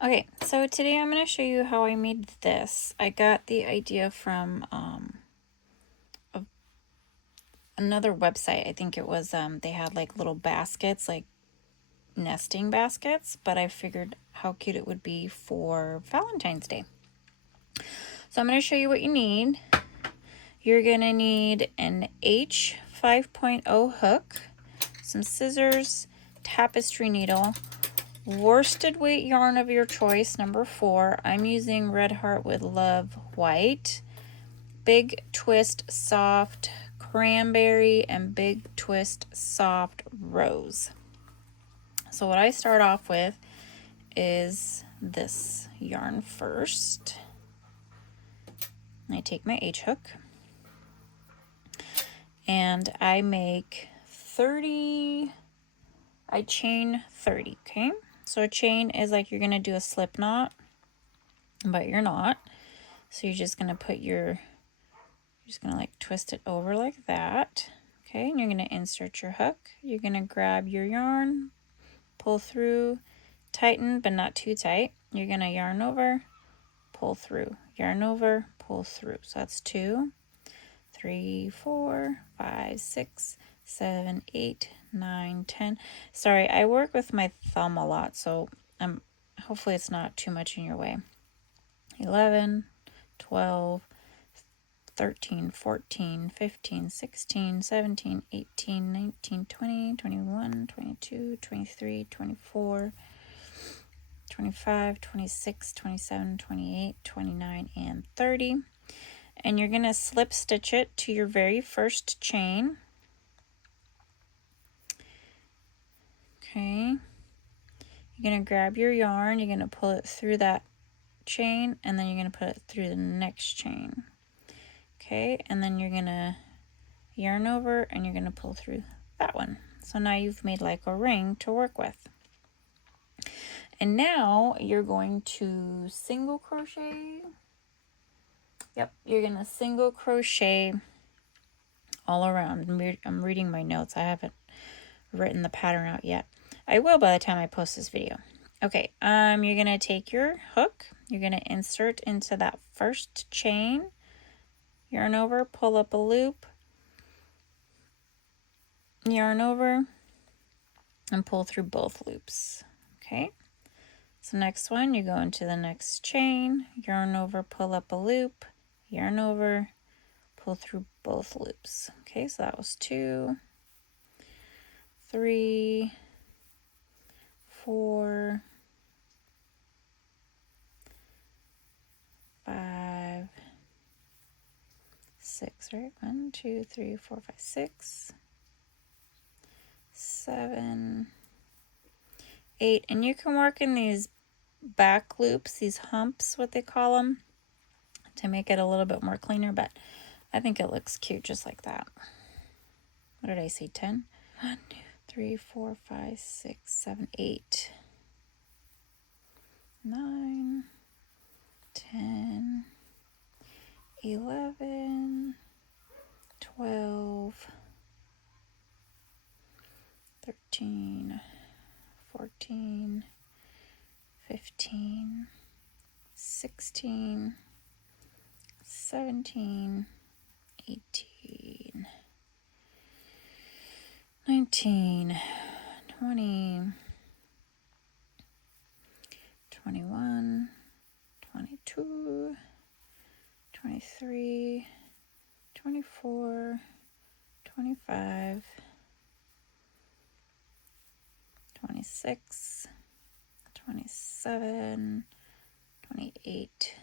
Okay, so today I'm going to show you how I made this. I got the idea from another website. I think it was, they had like little baskets, like nesting baskets, but I figured how cute it would be for Valentine's Day. So I'm going to show you what you need. You're going to need an H 5.0 hook, some scissors, tapestry needle, worsted weight yarn of your choice, number 4. I'm using Red Heart with Love White, Big Twist Soft Cranberry, and Big Twist Soft Rose. So what I start off with is this yarn first. I take my H hook and I make 30, I chain 30, okay? So a chain is like you're gonna do a slip knot, but you're not. So you're just gonna put you're just gonna like twist it over like that, okay? And you're gonna insert your hook. You're gonna grab your yarn, pull through, tighten, but not too tight. You're gonna yarn over, pull through, yarn over, pull through. So that's 2, 3, 4, 5, 6, 7, 8, 9, 10. Sorry, I work with my thumb a lot, so hopefully it's not too much in your way. 11, 12, 13, 14, 15, 16, 17, 18, 19, 20, 21, 22, 23, 24, 25, 26, 27, 28, 29, and 30. And you're going to slip stitch it to your very first chain. Okay. You're going to grab your yarn, you're going to pull it through that chain, and then you're going to put it through the next chain. Okay, and then you're going to yarn over and you're going to pull through that one. So now you've made like a ring to work with. And now you're going to single crochet. Yep, you're going to single crochet all around. I'm reading my notes. I haven't written the pattern out yet. I will by the time I post this video. Okay, you're going to take your hook. You're going to insert into that first chain. Yarn over, pull up a loop. Yarn over and pull through both loops. Okay, so next one, you go into the next chain, yarn over, pull up a loop, yarn over, pull through both loops. Okay, so that was 2, 3, 4, 5, 6, right? 1, 2, 3, 4, 5, 6, 7, 8, and you can work in these back loops, these humps, what they call them, to make it a little bit more cleaner, but I think it looks cute just like that. What did I say? 10? 1, 2, 3, 4, 5, 6, 7, 8, 9, 10, 11, 12, 13, 14, 15, 16, 17, 18, 19, 20, 21, 22, 23, 24, 25, 26, 27, 28,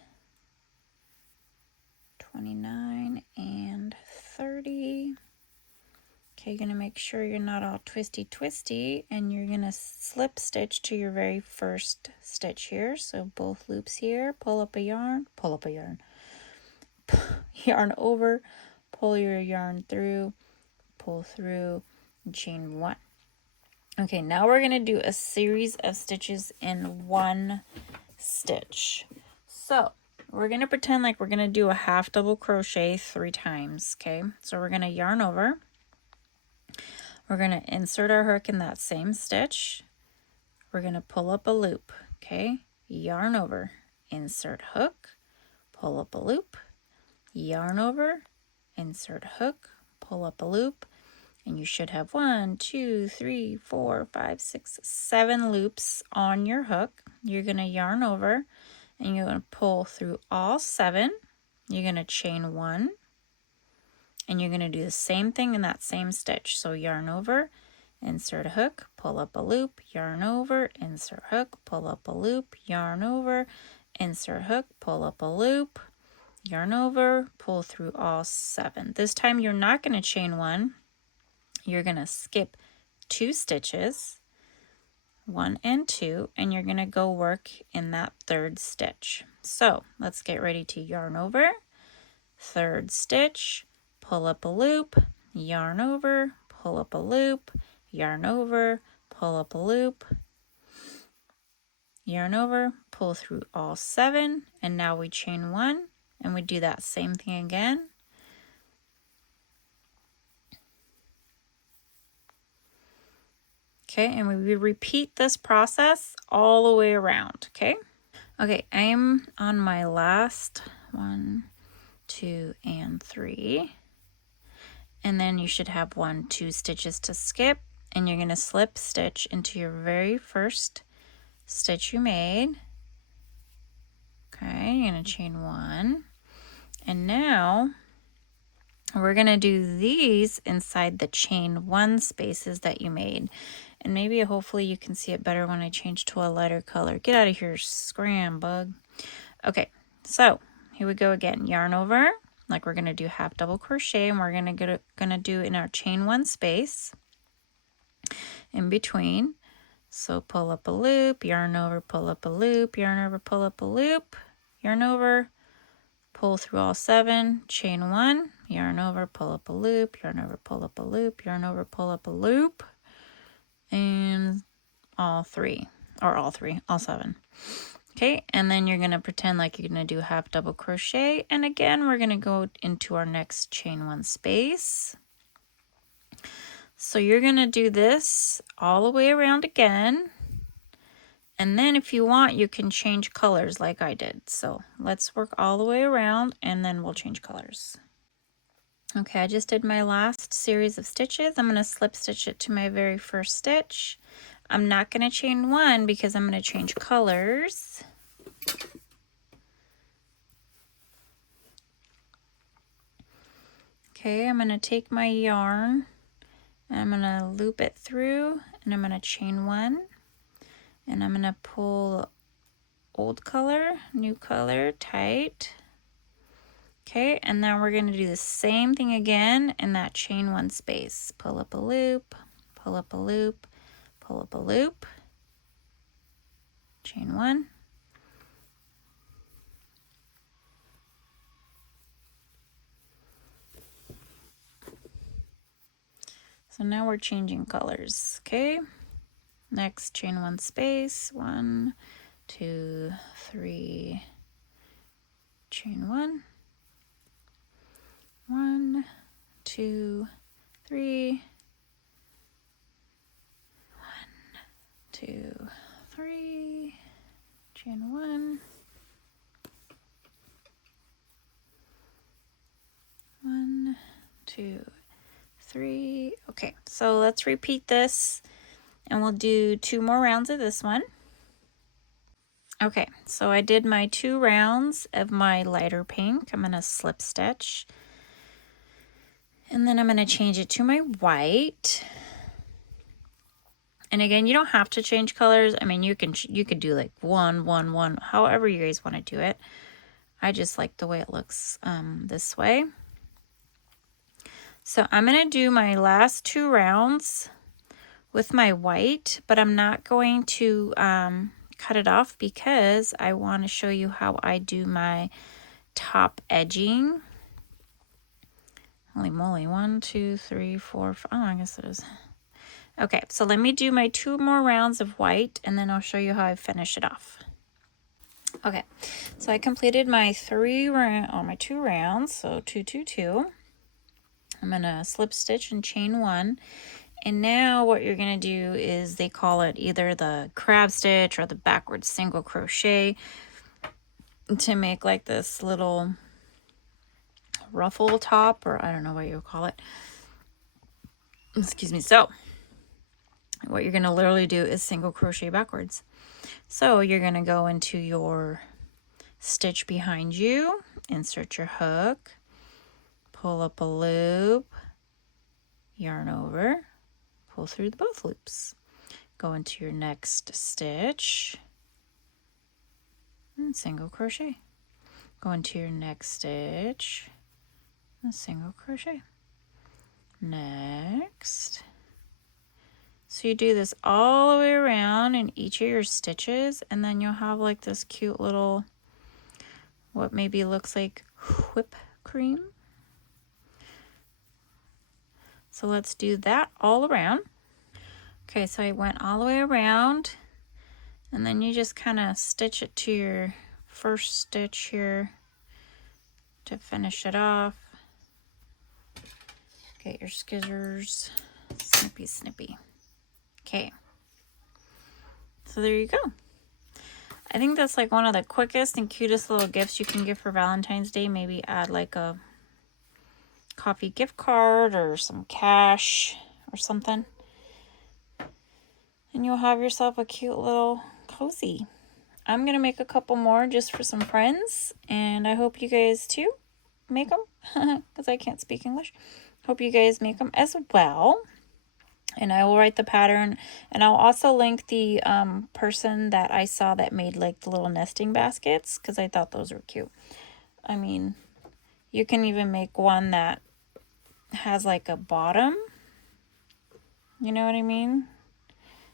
29, and 30. Okay, you're going to make sure you're not all twisty, and you're going to slip stitch to your very first stitch here. So both loops here, pull up a yarn, yarn over, pull your yarn through, pull through, and chain 1. Okay, now we're going to do a series of stitches in one stitch. So we're going to pretend like we're going to do a half double crochet 3 times, okay? So we're going to yarn over. We're going to insert our hook in that same stitch. We're going to pull up a loop, okay? yarn over, insert hook, pull up a loop, yarn over, insert hook, pull up a loop, and you should have 1, 2, 3, 4, 5, 6, 7 loops on your hook. You're going to yarn over and you're going to pull through all 7. You're going to chain 1 and you're going to do the same thing in that same stitch. So yarn over, insert a hook, pull up a loop, yarn over, insert hook, pull up a loop, yarn over, insert hook, pull up a loop, yarn over, pull through all 7. This time you're not going to chain 1. You're going to skip 2 stitches, 1 and 2, and you're going to go work in that 3rd stitch. So let's get ready to yarn over, 3rd stitch, pull up a loop, yarn over, pull up a loop, yarn over, pull up a loop, yarn over, pull through all 7, and now we chain 1, and we do that same thing again. Okay, and we repeat this process all the way around, okay? Okay, I'm on my last 1, 2, and 3. And then you should have 1, 2 stitches to skip, and you're gonna slip stitch into your very first stitch you made. Okay, you're gonna chain 1. And now we're gonna do these inside the chain 1 spaces that you made. And maybe hopefully you can see it better when I change to a lighter color. Get out of here, scram bug. Okay, so here we go again. Yarn over, like we're gonna do half double crochet, and we're gonna do in our chain 1 space in between. So pull up a loop, yarn over, pull up a loop, yarn over, pull up a loop, yarn over, pull through all 7, chain 1, yarn over, pull up a loop, yarn over, pull up a loop, yarn over, pull up a loop, and all 7. Okay, and then you're going to pretend like you're going to do half double crochet, and again we're going to go into our next chain 1 space. So you're going to do this all the way around again, and then if you want you can change colors like I did. So let's work all the way around and then we'll change colors. Okay, I just did my last series of stitches. I'm going to slip stitch it to my very first stitch. I'm not going to chain 1 because I'm going to change colors. Okay, I'm going to take my yarn and I'm going to loop it through and I'm going to chain 1 and I'm going to pull old color, new color, tight. Okay, and then we're going to do the same thing again in that chain 1 space. Pull up a loop, pull up a loop, pull up a loop, chain 1. So now we're changing colors, okay? Next, chain 1 space, 1, 2, 3, chain 1. 1, 2, 3, 1, 2, 3, chain 1, 1, 2, 3. Okay, so let's repeat this and we'll do 2 more rounds of this one. Okay, so I did my 2 rounds of my lighter pink. I'm going to slip stitch and then I'm going to change it to my white. And again, you don't have to change colors. I mean, you could do like 1, 1, 1, however you guys want to do it. I just like the way it looks this way. So I'm going to do my last 2 rounds with my white, but I'm not going to cut it off because I want to show you how I do my top edging. Holy moly, 1, 2, 3, 4, 5. Oh, I guess it is. Okay, so let me do my 2 more rounds of white and then I'll show you how I finish it off. Okay, so I completed my 2 rounds, so 2, 2, 2. I'm gonna slip stitch and chain 1, And now what you're going to do is, they call it either the crab stitch or the backwards single crochet, to make like this little ruffle top, or I don't know what you would call it. Excuse me. So what you're going to literally do is single crochet backwards. So you're going to go into your stitch behind you, insert your hook, pull up a loop, yarn over, pull through both loops, go into your next stitch, and single crochet. Go into your next stitch, and single crochet. Next. So you do this all the way around in each of your stitches, and then you'll have like this cute little, what maybe looks like whipped cream. So let's do that all around. Okay, so I went all the way around, and then you just kind of stitch it to your first stitch here to finish it off. Get your scissors, snippy snippy. Okay, so there you go. I think that's like one of the quickest and cutest little gifts you can give for Valentine's Day. Maybe add like a coffee gift card or some cash or something, and you'll have yourself a cute little cozy. I'm gonna make a couple more just for some friends, and I hope you guys too make them, because I can't speak English. Hope you guys make them as well. And I will write the pattern, and I'll also link the person that I saw that made like the little nesting baskets, because I thought those were cute. I mean, you can even make one that has like a bottom, you know what I mean?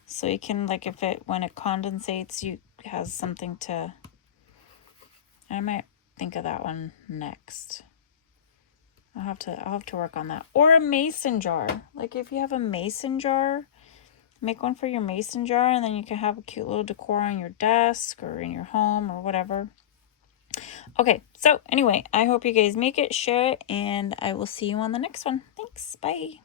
So you can, like, if it, when it condensates, you has something to, I might think of that one next. I'll have to work on that. Or a mason jar. Like if you have a mason jar, make one for your mason jar, and then you can have a cute little decor on your desk or in your home or whatever. Okay, so anyway, I hope you guys make it, share it, and I will see you on the next one. Thanks. Bye.